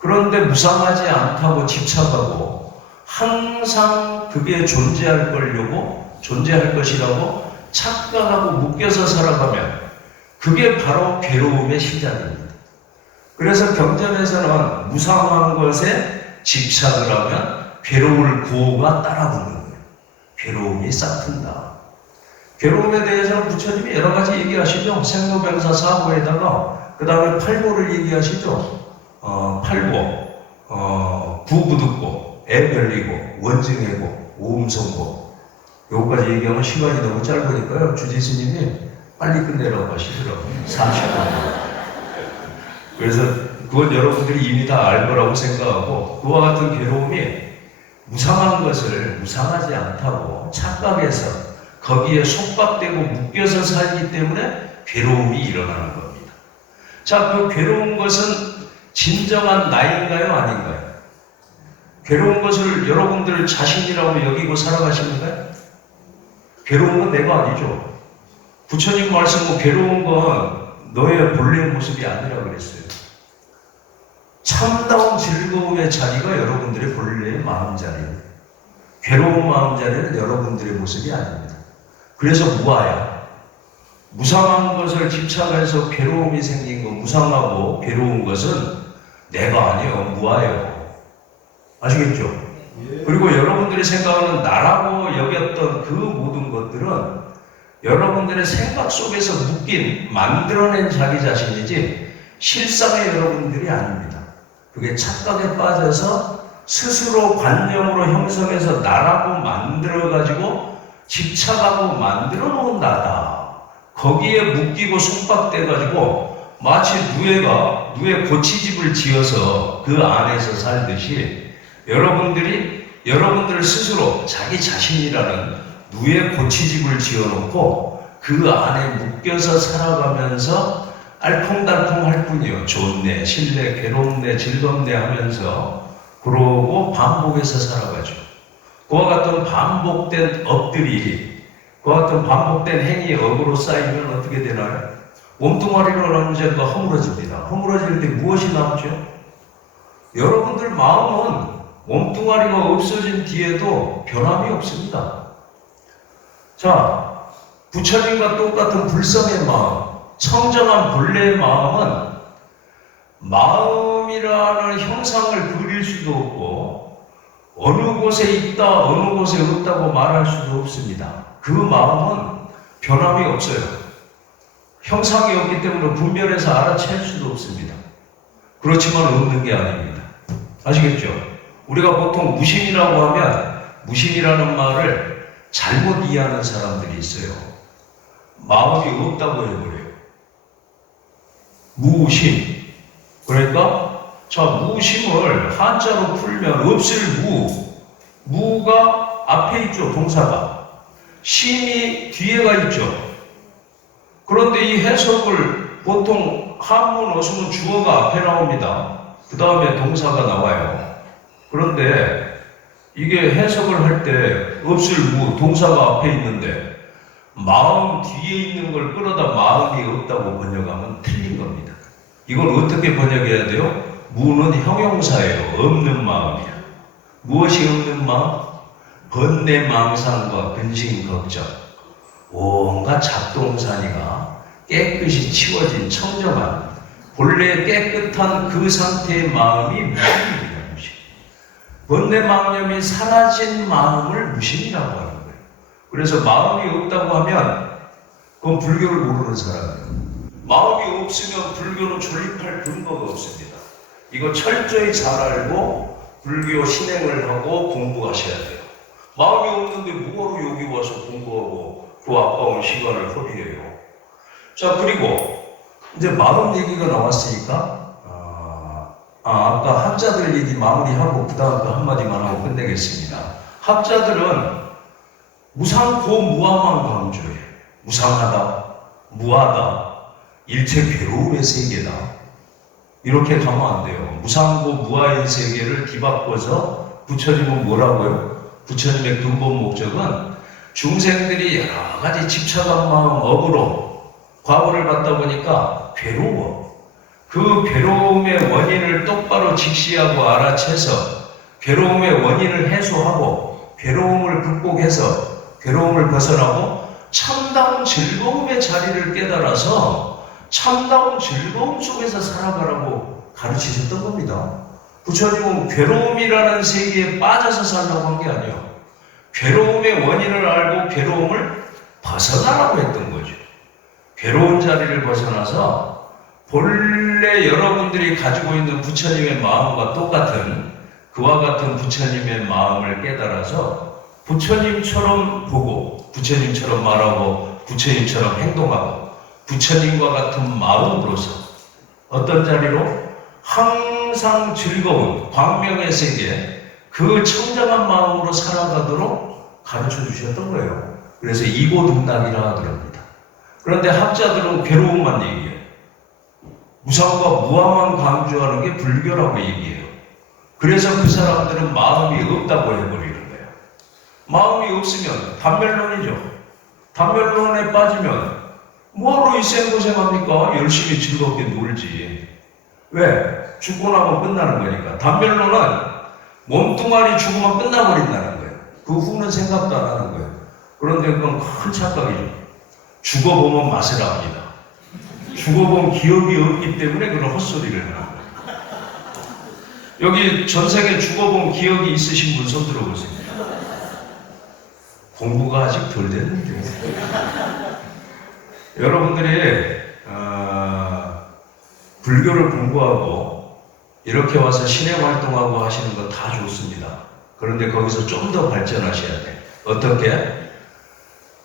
그런데 무상하지 않다고 집착하고 항상 그게 존재할 것이라고 착각하고 묶여서 살아가면 그게 바로 괴로움의 시작입니다. 그래서 경전에서는 무상한 것에 집착을 하면 괴로울 구호가 따라붙는 거예요. 괴로움이 싹튼다. 괴로움에 대해서는 부처님이 여러 가지 얘기하시죠. 생로병사 사고에다가 그 다음에 팔고를 얘기하시죠. 팔고, 부부득고, 애별리고, 원증해고, 오음성고. 요거까지 얘기하면 시간이 너무 짧으니까요. 주지스님이 빨리 끝내라고 하시더라고요. 30분. 그래서 그건 여러분들이 이미 다 알 거라고 생각하고 그와 같은 괴로움이 무상한 것을 무상하지 않다고 착각해서 거기에 속박되고 묶여서 살기 때문에 괴로움이 일어나는 겁니다. 자, 그 괴로운 것은 진정한 나인가요? 아닌가요? 괴로운 것을 여러분들 자신이라고 여기고 살아가시는가요? 괴로운 건 내가 아니죠. 부처님 말씀은 괴로운 건 너의 본래의 모습이 아니라고 그랬어요. 참다운 즐거움의 자리가 여러분들의 본래의 마음자리예요. 괴로운 마음자리는 여러분들의 모습이 아닙니다. 그래서 무아야. 무상한 것을 집착해서 괴로움이 생긴 거, 무상하고 괴로운 것은 내가 아니에요. 무아예요. 아시겠죠? 그리고 여러분들이 생각하는 나라고 여겼던 그 모든 것들은 여러분들의 생각 속에서 묶인, 만들어낸 자기 자신이지 실상의 여러분들이 아닙니다. 그게 착각에 빠져서 스스로 관념으로 형성해서 나라고 만들어가지고 집착하고 만들어 놓은 나다. 거기에 묶이고 속박돼가지고 마치 누에 고치집을 지어서 그 안에서 살듯이 여러분들을 스스로 자기 자신이라는 누에 고치집을 지어놓고 그 안에 묶여서 살아가면서 알콩달콩 할 뿐이요. 좋네, 싫네, 괴롭네, 즐겁네 하면서 그러고 반복해서 살아가죠. 그와 같은 반복된 업들이, 그와 같은 반복된 행위 업으로 쌓이면 어떻게 되나요? 몸뚱아리로 언젠가 허물어집니다. 허물어질 때 무엇이 남죠? 여러분들 마음은 몸뚱아리가 없어진 뒤에도 변함이 없습니다. 자, 부처님과 똑같은 불성의 마음, 청정한 본래의 마음은 마음이라는 형상을 그릴 수도 없고 어느 곳에 있다, 어느 곳에 없다고 말할 수도 없습니다. 그 마음은 변함이 없어요. 형상이 없기 때문에 분별해서 알아챌 수도 없습니다. 그렇지만 없는 게 아닙니다. 아시겠죠? 우리가 보통 무심이라고 하면 무심이라는 말을 잘못 이해하는 사람들이 있어요. 마음이 없다고 해버려요. 무심. 그러니까 자, 무심을 한자로 풀면 없을 무가 앞에 있죠. 동사가. 심이 뒤에가 있죠. 그런데 이 해석을 보통 한문 어순은 주어가 앞에 나옵니다. 그 다음에 동사가 나와요. 그런데 이게 해석을 할 때 없을 동사가 앞에 있는데 마음 뒤에 있는 걸 끌어다 마음이 없다고 번역하면 틀린 겁니다. 이걸 어떻게 번역해야 돼요? 무는 형용사예요. 없는 마음이야. 무엇이 없는 마음? 번뇌 망상과 근심 걱정, 온갖 잡동사니가 깨끗이 치워진 청정한 본래 깨끗한 그 상태의 마음이 무심입니다. 무심. 번뇌 망념이 사라진 마음을 무심이라고 하는 거예요. 그래서 마음이 없다고 하면 그건 불교를 모르는 사람이에요. 마음이 없으면 불교는 존립할 근거가 없습니다. 이거 철저히 잘 알고 불교 신행을 하고 공부하셔야 돼요. 마음이 없는데 뭐하러 여기 와서 공부하고 그 아까운 시간을 허비해요. 자, 그리고 이제 마음 얘기가 나왔으니까 아까 학자들 얘기 마무리하고 그 다음 거 한마디만 하고 끝내겠습니다. 학자들은 무상고 무아만 강조해요. 무상하다, 무아다, 일체 괴로움의 세계다. 이렇게 가면 안 돼요. 무상고 무아의 세계를 뒤바꿔서 부처님은 뭐라고요? 부처님의 근본 목적은 중생들이 여러 가지 집착한 마음, 업으로 과거를 받다 보니까 괴로워. 그 괴로움의 원인을 똑바로 직시하고 알아채서 괴로움의 원인을 해소하고 괴로움을 극복해서 괴로움을 벗어나고 참다운 즐거움의 자리를 깨달아서 참다운 즐거움 속에서 살아가라고 가르치셨던 겁니다. 부처님은 괴로움이라는 세계에 빠져서 살라고 한 게 아니에요. 괴로움의 원인을 알고 괴로움을 벗어나라고 했던 거죠. 괴로운 자리를 벗어나서 본래 여러분들이 가지고 있는 부처님의 마음과 똑같은 그와 같은 부처님의 마음을 깨달아서 부처님처럼 보고 부처님처럼 말하고 부처님처럼 행동하고 부처님과 같은 마음으로서 어떤 자리로 항상 즐거운 광명의 세계 그 청정한 마음으로 살아가도록 가르쳐 주셨던 거예요. 그래서 이고등락이라 그럽니다. 그런데 학자들은 괴로움만 얘기해요. 무상과 무아만 강조하는 게 불교라고 얘기해요. 그래서 그 사람들은 마음이 없다고 해버리는 거예요. 마음이 없으면 단멸론이죠. 단멸론에 빠지면 뭐하러 이 생고생합니까? 열심히 즐겁게 놀지. 왜? 죽고 나면 끝나는 거니까. 단멸론은 몸뚱아리 죽으면 끝나버린다는 거예요. 그 후는 생각도 안 하는 거예요. 그런데 그건 큰 착각이죠. 죽어보면 맛을 압니다. 죽어본 기억이 없기 때문에 그런 헛소리를 하는 거예요. 여기 전생에 죽어본 기억이 있으신 분 손 들어보세요. 공부가 아직 덜 됐는데. 여러분들이 불교를 공부하고 이렇게 와서 신행활동하고 하시는 거 다 좋습니다. 그런데 거기서 좀 더 발전하셔야 돼요. 어떻게?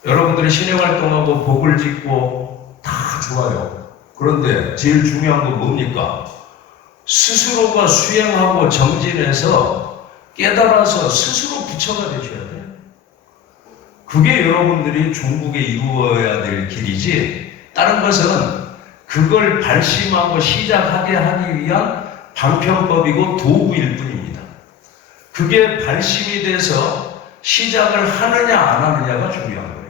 여러분들이 신행활동하고 복을 짓고 다 좋아요. 그런데 제일 중요한 건 뭡니까? 스스로가 수행하고 정진해서 깨달아서 스스로 부처가 되셔야 돼요. 그게 여러분들이 중국에 이루어야 될 길이지, 다른 것은 그걸 발심하고 시작하게 하기 위한 방편법이고 도구일 뿐입니다. 그게 발심이 돼서 시작을 하느냐 안 하느냐가 중요한 거예요.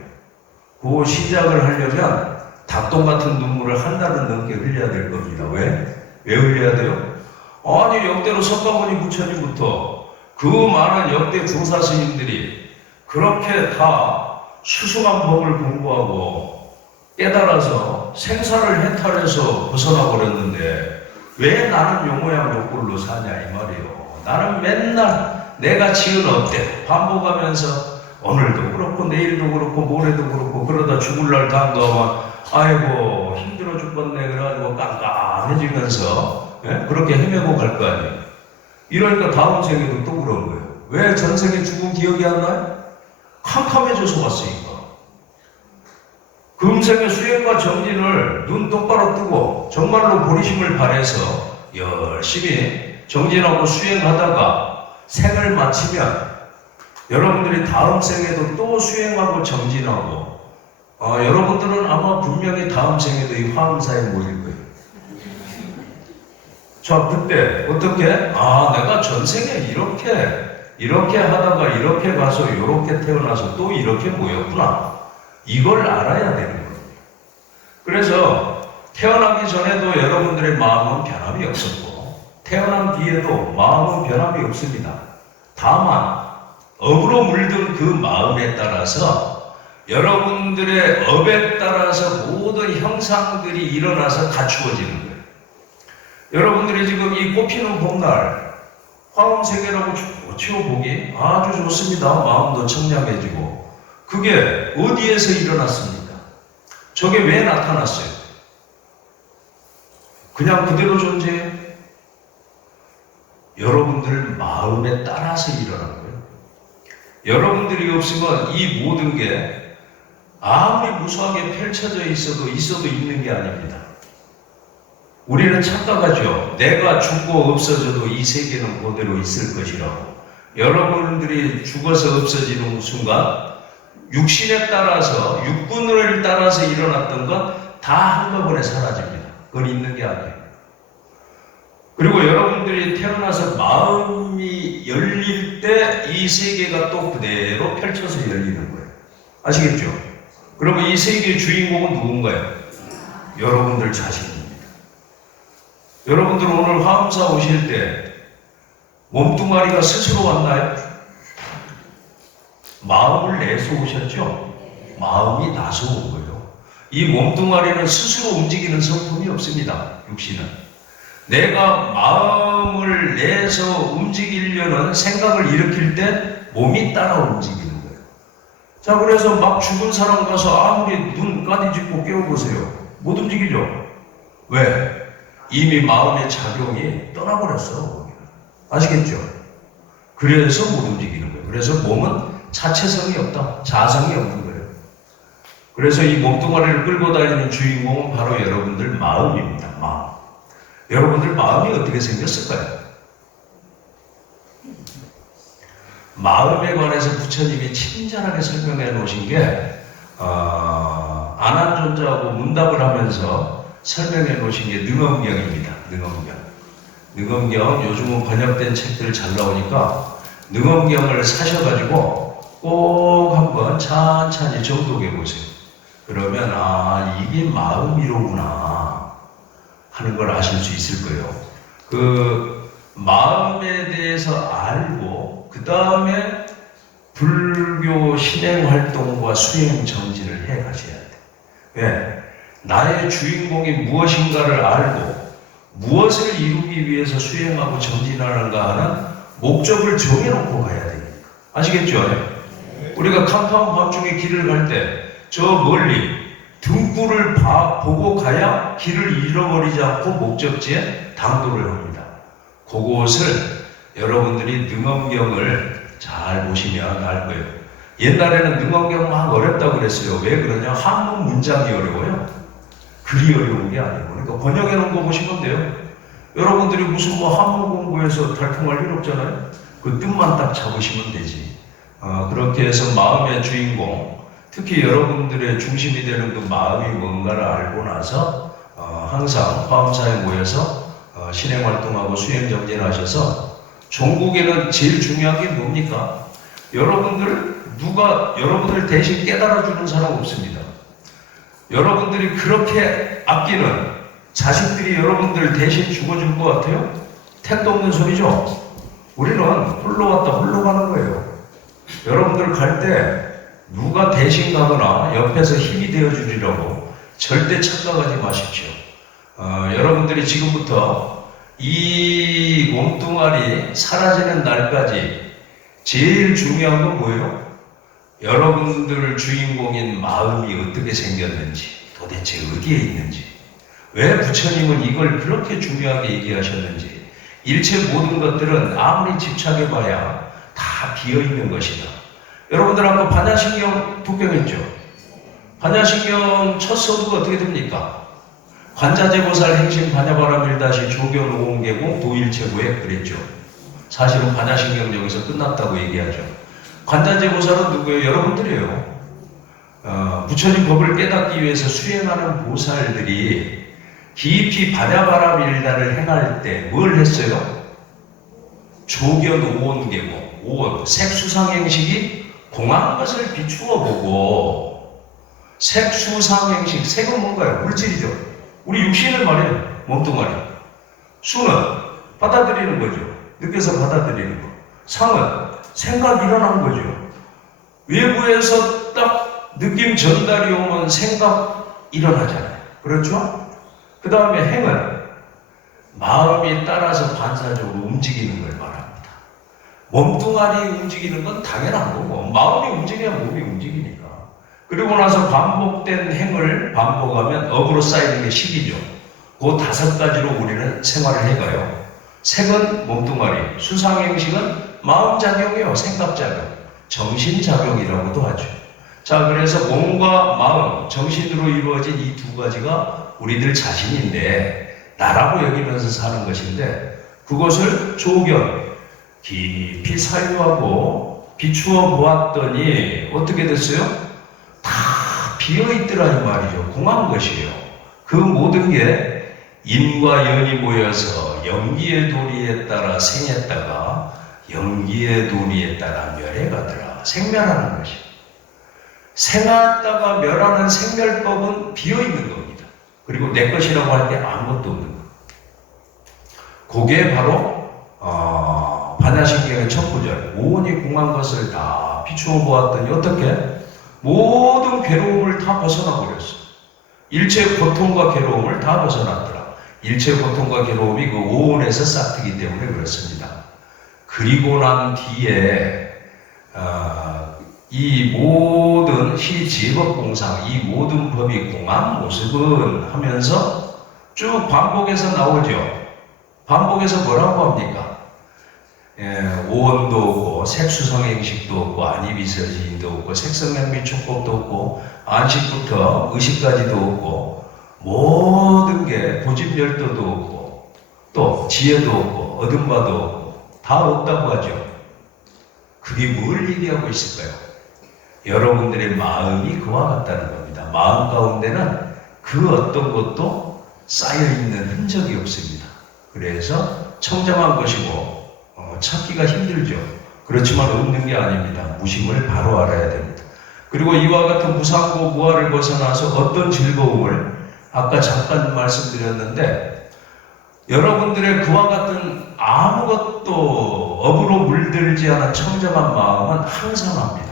그 시작을 하려면 닭똥 같은 눈물을 한 달은 넘게 흘려야 될 겁니다. 왜? 왜 흘려야 돼요? 아니 역대로 석가모니 부처님부터 그 많은 역대 조사 스님들이 그렇게 다 수수한 법을 공부하고 깨달아서 생사를 해탈해서 벗어나 버렸는데 왜 나는 요모양 요꼴로 사냐 이 말이에요. 나는 맨날 내가 지은 업대 반복하면서 오늘도 그렇고 내일도 그렇고 모레도 그렇고 그러다 죽을 날 다가면 아이고 힘들어 죽겠네 그래가지고 깜깜해지면서 그렇게 헤매고 갈 거 아니에요. 이러니까 다음 생에도 또 그런 거예요. 왜 전생에 죽은 기억이 안 나요? 캄캄해져서 왔으니까. 금생의 수행과 정진을 눈 똑바로 뜨고 정말로 보리심을 발해서 열심히 정진하고 수행하다가 생을 마치면 여러분들이 다음 생에도 또 수행하고 정진하고 여러분들은 아마 분명히 다음 생에도 이 화엄사에 모일 거예요. 자, 그때 어떻게? 내가 전생에 이렇게 하다가 이렇게 가서 이렇게 태어나서 또 이렇게 모였구나. 이걸 알아야 되는 거예요. 그래서 태어나기 전에도 여러분들의 마음은 변함이 없었고 태어난 뒤에도 마음은 변함이 없습니다. 다만 업으로 물든 그 마음에 따라서 여러분들의 업에 따라서 모든 형상들이 일어나서 갖추어지는 거예요. 여러분들이 지금 이 꽃피는 봄날 화엄세계라고 좋죠. 보기 아주 좋습니다. 마음도 청량해지고. 그게 어디에서 일어났습니까? 저게 왜 나타났어요? 그냥 그대로 존재해요? 여러분들 마음에 따라서 일어난 거예요. 여러분들이 없으면 이 모든 게 아무리 무수하게 펼쳐져 있어도 있는 게 아닙니다. 우리는 착각하죠. 내가 죽고 없어져도 이 세계는 그대로 있을 것이라고. 여러분들이 죽어서 없어지는 순간 육신에 따라서, 육군을 따라서 일어났던 것 다 한꺼번에 사라집니다. 그건 있는 게 아니에요. 그리고 여러분들이 태어나서 마음이 열릴 때 이 세계가 또 그대로 펼쳐서 열리는 거예요. 아시겠죠? 그러면 이 세계의 주인공은 누군가요? 여러분들 자신입니다. 여러분들 오늘 화엄사 오실 때 몸뚱아리가 스스로 왔나요? 마음을 내서 오셨죠? 마음이 나서 온 거예요. 이 몸뚱아리는 스스로 움직이는 성품이 없습니다. 육신은. 내가 마음을 내서 움직이려는 생각을 일으킬 때 몸이 따라 움직이는 거예요. 자, 그래서 막 죽은 사람 가서 아무리 눈 까디짓고 깨워보세요. 못 움직이죠? 왜? 이미 마음의 작용이 떠나버렸어. 아시겠죠? 그래서 못 움직이는 거예요. 그래서 몸은 자체성이 없다. 자성이 없는 거예요. 그래서 이 몸뚱아리를 끌고 다니는 주인공은 바로 여러분들 마음입니다. 마음. 여러분들 마음이 어떻게 생겼을까요? 마음에 관해서 부처님이 친절하게 설명해 놓으신 게 안한존자하고 문답을 하면서 설명해 놓으신 게 능엄경입니다. 능엄경 요즘은 번역된 책들 잘 나오니까 능엄경을 사셔가지고 꼭 한번 찬찬히 정독해 보세요. 그러면 이게 마음이로구나 하는 걸 아실 수 있을 거예요. 그 마음에 대해서 알고 그 다음에 불교 신행 활동과 수행 정진을 해 가셔야 돼요. 왜? 나의 주인공이 무엇인가를 알고 무엇을 이루기 위해서 수행하고 정진하는가 하는 목적을 정해놓고 가야 되니까. 아시겠죠? 우리가 캄캄한 밤중에 길을 갈 때 저 멀리 등불을 보고 가야 길을 잃어버리지 않고 목적지에 당도를 합니다. 그곳을 여러분들이 능엄경을 잘 보시면 알 거예요. 옛날에는 능엄경 막 어렵다고 그랬어요. 왜 그러냐? 한문 문장이 어려워요. 글이 어려운 게 아니고. 그러니까 번역해 놓은 거 보시면 돼요. 여러분들이 무슨 한문 공부해서 달콤할 일 없잖아요. 그 뜻만 딱 잡으시면 되지. 그렇게 해서 마음의 주인공, 특히 여러분들의 중심이 되는 그 마음이 뭔가를 알고 나서 항상 화엄사에 모여서 신행활동하고 수행정진하셔서 종국에는 제일 중요한 게 뭡니까? 여러분들 대신 깨달아주는 사람 없습니다. 여러분들이 그렇게 아끼는 자식들이 여러분들 대신 죽어줄 것 같아요? 택도 없는 소리죠? 우리는 홀로 왔다 홀로 가는 거예요. 여러분들 갈 때 누가 대신 가거나 옆에서 힘이 되어주리라고 절대 착각하지 마십시오. 여러분들이 지금부터 이 몸뚱아리 사라지는 날까지 제일 중요한 건 뭐예요? 여러분들 주인공인 마음이 어떻게 생겼는지, 도대체 어디에 있는지, 왜 부처님은 이걸 그렇게 중요하게 얘기하셨는지, 일체 모든 것들은 아무리 집착해봐야 다 비어있는 것이다. 여러분들 아까 반야신경 독경했죠? 반야신경 첫 서두가 어떻게 됩니까? 관자재보살 행심 반야바라밀다시 조견 오공계공 도일체고에 그랬죠. 사실은 반야신경 여기서 끝났다고 얘기하죠. 관자재보살은 누구예요? 여러분들이에요. 부처님 법을 깨닫기 위해서 수행하는 보살들이 깊이 반야바라밀다를 행할 때 뭘 했어요? 조견 오온계공, 오온, 색수상행식이 공한 것을 비추어 보고, 색수상행식, 색은 뭔가요? 물질이죠. 우리 육신을 말해요. 몸뚱아리. 수는 받아들이는 거죠. 느껴서 받아들이는 거. 상은 생각이 일어난 거죠. 외부에서 딱 느낌 전달이 오면 생각 일어나잖아요. 그렇죠? 그 다음에 행은 마음이 따라서 반사적으로 움직이는 걸 말합니다. 몸뚱아리 움직이는 건 당연한 거고 마음이 움직여야 몸이 움직이니까. 그리고 나서 반복된 행을 반복하면 업으로 쌓이는 게 식이죠. 그 5가지로 우리는 생활을 해가요. 색은 몸뚱아리, 수상행식은 마음작용이요, 생각작용, 정신작용이라고도 하죠. 자, 그래서 몸과 마음, 정신으로 이루어진 이 2가지가 우리들 자신인데 나라고 여기면서 사는 것인데 그것을 조견, 깊이 사유하고 비추어 보았더니 어떻게 됐어요? 다 비어있더라 이 말이죠. 공한 것이에요. 그 모든 게 인과 연이 모여서 연기의 도리에 따라 생했다가 연기의 도리에 따라 멸해가더라. 생멸하는 것이. 생했다가 멸하는 생멸법은 비어있는 겁니다. 그리고 내 것이라고 할 때 아무것도 없는 것. 그게 바로 반야신경의 첫 구절. 오온이 공한 것을 다 비추어 보았더니 어떻게? 모든 괴로움을 다 벗어나 버렸어. 일체 고통과 괴로움을 다 벗어났더라. 일체 고통과 괴로움이 그 오온에서 싹트기 때문에 그렇습니다. 그리고 난 뒤에 이 모든 시제법공상, 이 모든 법이 공한 모습은 하면서 쭉 반복해서 나오죠. 반복해서 뭐라고 합니까? 오온도 없고 색수성행식도 없고 안이비서지인도 없고 색성행비촉법도 없고 안식부터 의식까지도 없고 모든 게 고집열도도 없고 또 지혜도 없고 얻은 바도 없고 다 없다고 하죠. 그게 뭘 얘기하고 있을까요? 여러분들의 마음이 그와 같다는 겁니다. 마음 가운데는 그 어떤 것도 쌓여있는 흔적이 없습니다. 그래서 청정한 것이고 찾기가 힘들죠. 그렇지만 없는 게 아닙니다. 무심을 바로 알아야 됩니다. 그리고 이와 같은 무상고 무아를 벗어나서 어떤 즐거움을 아까 잠깐 말씀드렸는데 여러분들의 그와 같은 아무것도 업으로 물들지 않은 청정한 마음은 항상합니다.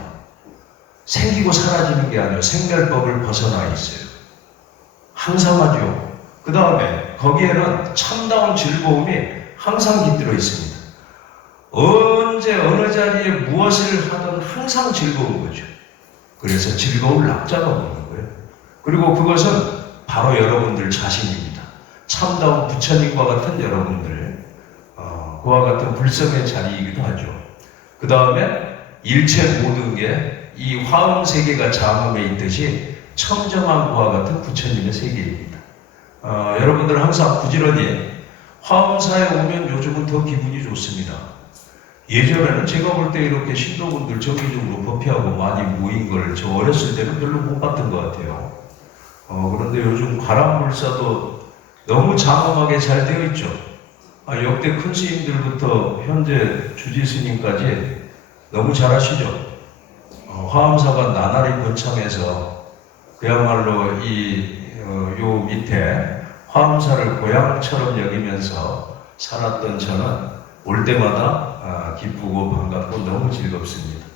생기고 사라지는 게 아니라 생멸법을 벗어나 있어요. 항상하죠. 그 다음에 거기에는 참다운 즐거움이 항상 깃들어 있습니다. 언제 어느 자리에 무엇을 하든 항상 즐거운 거죠. 그래서 즐거움을 낙자가 보는 거예요. 그리고 그것은 바로 여러분들 자신입니다. 참다운 부처님과 같은 여러분들, 그와 같은 불성의 자리이기도 하죠. 그 다음에 일체 모든 게 이 화음 세계가 장음에 있듯이 청정한 그와 같은 부처님의 세계입니다. 여러분들 항상 부지런히 화음사에 오면 요즘은 더 기분이 좋습니다. 예전에는 제가 볼 때 이렇게 신도분들 정기적으로 법회하고 많이 모인 걸 저 어렸을 때는 별로 못 봤던 것 같아요. 그런데 요즘 과람불사도 너무 장엄하게 잘 되어 있죠. 역대 큰 스님들부터 현재 주지스님까지 너무 잘하시죠. 화엄사가 나날이 번창해서 그야말로 요 밑에 화엄사를 고향처럼 여기면서 살았던 저는 올 때마다 기쁘고 반갑고 너무 즐겁습니다.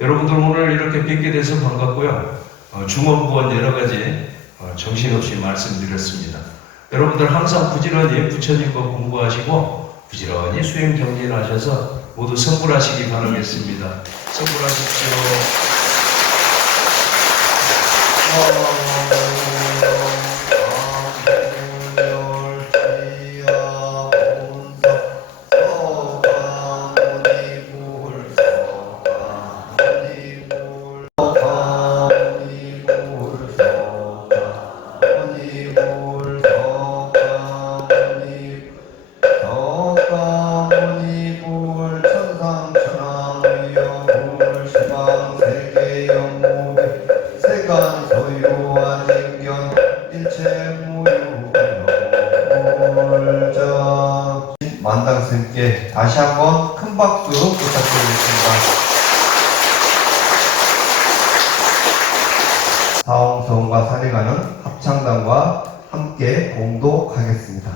여러분들 오늘 이렇게 뵙게 돼서 반갑고요. 중원부원 여러 가지 정신없이 말씀드렸습니다. 여러분들 항상 부지런히 부처님과 공부하시고 부지런히 수행 정진하셔서 모두 성불하시기 바라겠습니다. 성불하십시오. 만당스님께 다시 한번 큰 박수 부탁드리겠습니다. 사홍성과 산행하는 합창단과 함께 공독하겠습니다.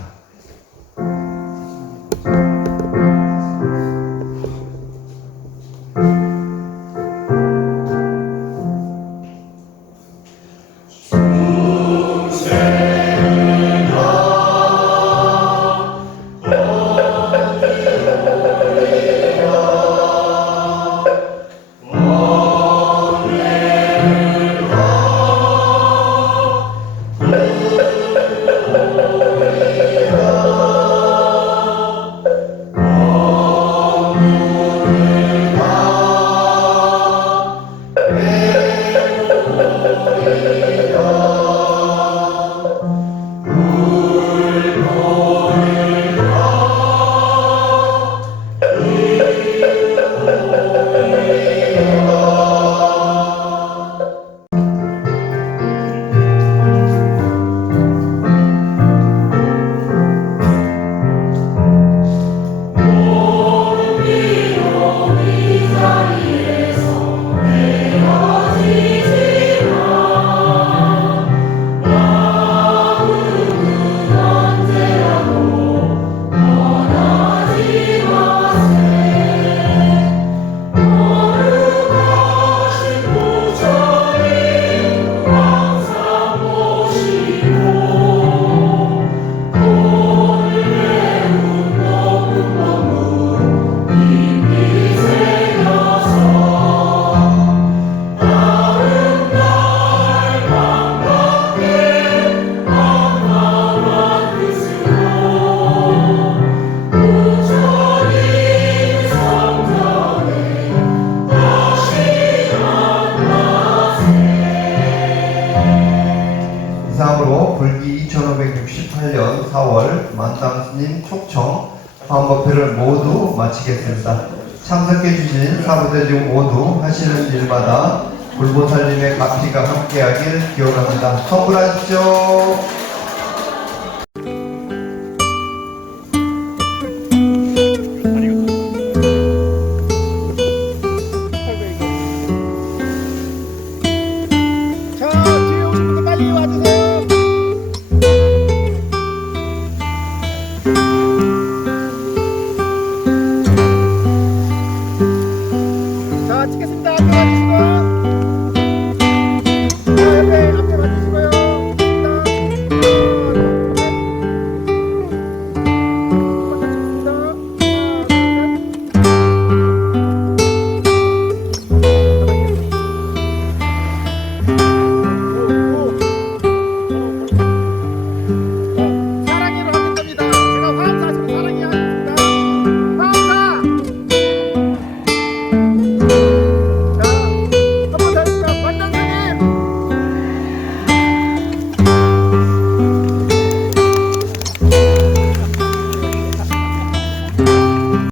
교사님 초청 화음법회를 모두 마치겠습니다. 참석해주신 사부대중 모두 하시는 일마다 불보살님의 가피가 함께하길 기원합니다. 성불하십시오.